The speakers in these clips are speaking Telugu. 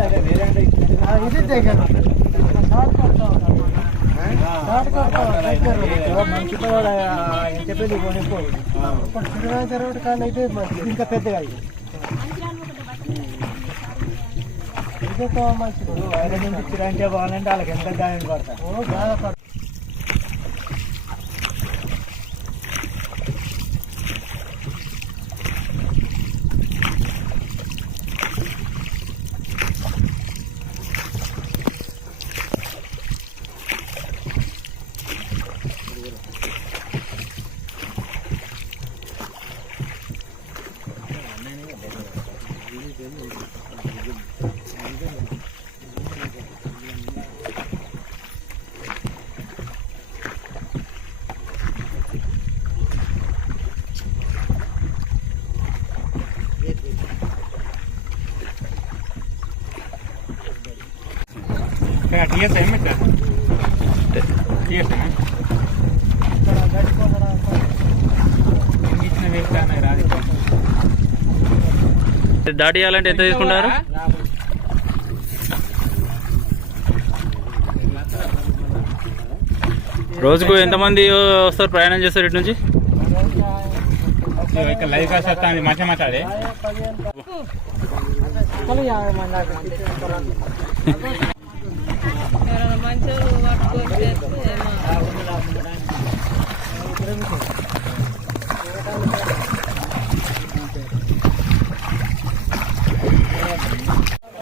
ఇది దగ్గర చెప్పేది అయితే ఇంకా పెద్దగా అయ్యి. ఇదొక వైర నుంచి చిరంటే బాగాలంటే వాళ్ళకి ఎంత గాయం పడతా ఓ రాదు దాటియాలంటే ఎంత తీసుకుంటారు? రోజుకు ఎంతమంది వస్తారు ప్రయాణం చేస్తారు ఇటు నుంచి? లైవ్ కాస్ట్ వస్తుంది మంచిగా మాట్లాడే మంది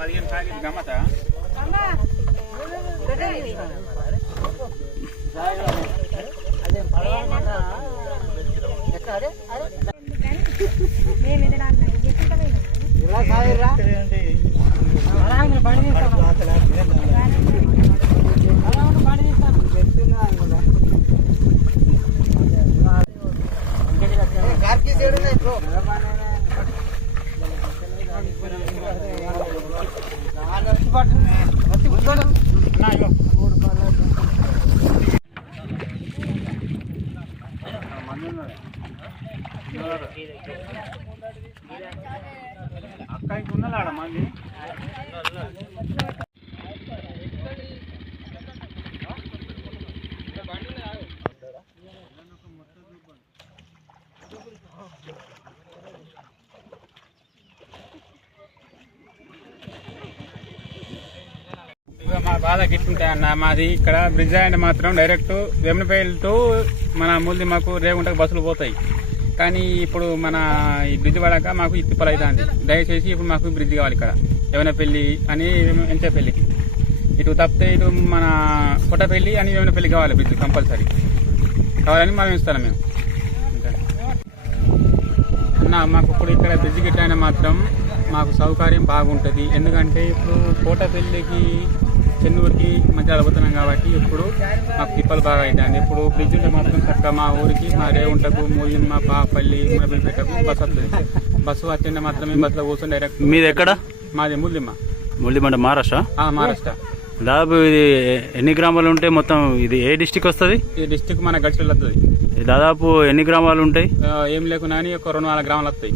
పదిహేను ప్యాకెట్ గమ్మత ఇలా సాగిర్రా? అలాగే అక్కడికి ఉన్నదాడ మంది. మా బాధ గిట్టుంటాయి అన్న మాది ఇక్కడ బ్రిడ్జ్ అండ్ మాత్రం డైరెక్ట్ వెమ్నపేల్ టు మన మూల్ది మాకు రేగుంటకు బస్సులు పోతాయి. కానీ ఇప్పుడు మన ఈ బ్రిడ్జ్ పడాక మాకు ఇత్తిపలు అవుతుంది దయచేసి ఇప్పుడు మాకు బ్రిడ్జ్ కావాలి ఇక్కడ. ఏమైనా అని ఎంతే ఇటు తప్పితే ఇటు మన కొట్టపల్లి అని ఏమైనా కావాలి బ్రిడ్జ్ కంపల్సరీ. కావాలని మనం ఇస్తాను మేము. అన్న మాకు ఇప్పుడు ఇక్కడ బ్రిడ్జ్ గిట్లైనా మాత్రం మాకు సౌకర్యం బాగుంటుంది. ఎందుకంటే ఇప్పుడు కోటపల్లికి చెన్నూరుకి మధ్య అడుగుతున్నాం కాబట్టి ఇప్పుడు మాకు తిప్పలు బాగా అవుతుంది ఇప్పుడు బ్రిడ్జ్ ఉంటే మాత్రం చక్కగా మా ఊరికి మా రేవుంటకు మూలిమ్మ పాపల్లి మునబిల్పేటకు బస్సు వస్తుంది. బస్సు వచ్చింటే మాత్రమే బస్సులో కూర్చొని డైరెక్ట్ మీది ఎక్కడ? మాది ముల్లిమ్మ ముల్లిమండ మహారాష్ట్ర? ఆ, మహారాష్ట్ర. దాదాపు ఇది ఎన్ని గ్రామాలు ఉంటాయి మొత్తం ఇది ఏ డిస్టిక్ వస్తుంది? ఈ డిస్టిక్ మన గడిచిలో వస్తుంది దాదాపు ఎన్ని గ్రామాలు ఉంటాయి? ఏం లేకున్నా కానీ ఒక రెండు నాలుగు గ్రాములు వస్తాయి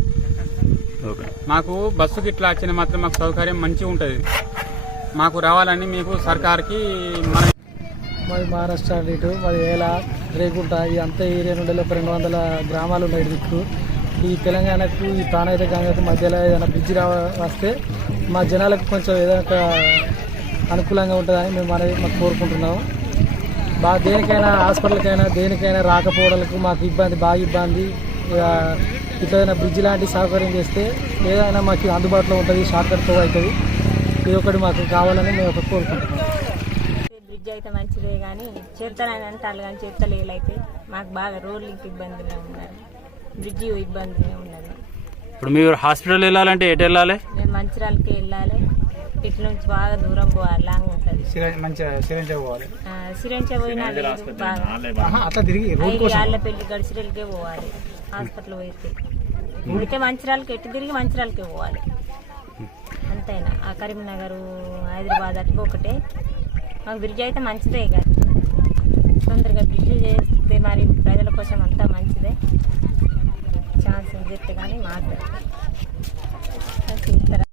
ఓకే. మాకు బస్సుకి ఇట్లా వచ్చిన మాత్రం మాకు సౌకర్యం మంచిగా ఉంటుంది. మాకు రావాలని మీకు సర్కార్కి మన మాది మహారాష్ట్ర ఇటు. మాది ఏలా రేగుంట ఈ అంత ఏరియా నుండి ఒక రెండు వందల గ్రామాలు ఉన్నాయి దిక్కు ఈ తెలంగాణకు ఈ ప్రాణాయిత గంగకు మధ్యలో ఏదైనా బ్రిడ్జ్ రా వస్తే మా జనాలకు కొంచెం ఏదైనా ఒక అనుకూలంగా ఉంటుందని మేము అనేది మాకు కోరుకుంటున్నాము. బాగా దేనికైనా హాస్పిటల్కైనా దేనికైనా రాకపోవడానికి మాకు ఇబ్బంది బాగా ఇబ్బంది. ఇట్లా ఏదైనా బ్రిడ్జ్ లాంటి సౌకర్యం చేస్తే ఏదైనా మాకు అందుబాటులో ఉంటుంది షార్ట్కట్తో అవుతుంది. ఇది ఒకటి మాకు కావాలని మేము ఒకటి కోరుకుంటున్నాం. బ్రిడ్జ్ అయితే మంచిదే కానీ చేస్తానని అంటారు కానీ చేస్తలేలు అయితే మాకు బాగా రోడ్లకి ఇబ్బందులు ఉన్నారు బ్రిడ్జి ఇబ్బందులు ఉన్నది. ఇప్పుడు మీరు హాస్పిటల్ వెళ్ళాలంటే ఎటు వెళ్ళాలి? మేము మంచిర్యాలకి వెళ్ళాలి. ఇటు నుంచి బాగా దూరం పోవాలి లాంగ్ ఉంటుంది. సిరెంచ పోయినా పెళ్ళి గడిచిరెళ్ళకే పోవాలి. హాస్పిటల్ పోయితే. అయితే మంచిర్యాలకి ఎటు తిరిగి మంచిర్యాలకే పోవాలి. అంతేనా ఆ కరీంనగర్ హైదరాబాద్ అటు ఒకటే. మాకు బ్రిడ్జ్ అయితే మంచిదే కదా తొందరగా బ్రిడ్జ్ చేస్తే మరి ప్రజల కోసం అంతా మంచిదే. ఛాన్స్ చెప్తే కానీ మాట్లాడతారు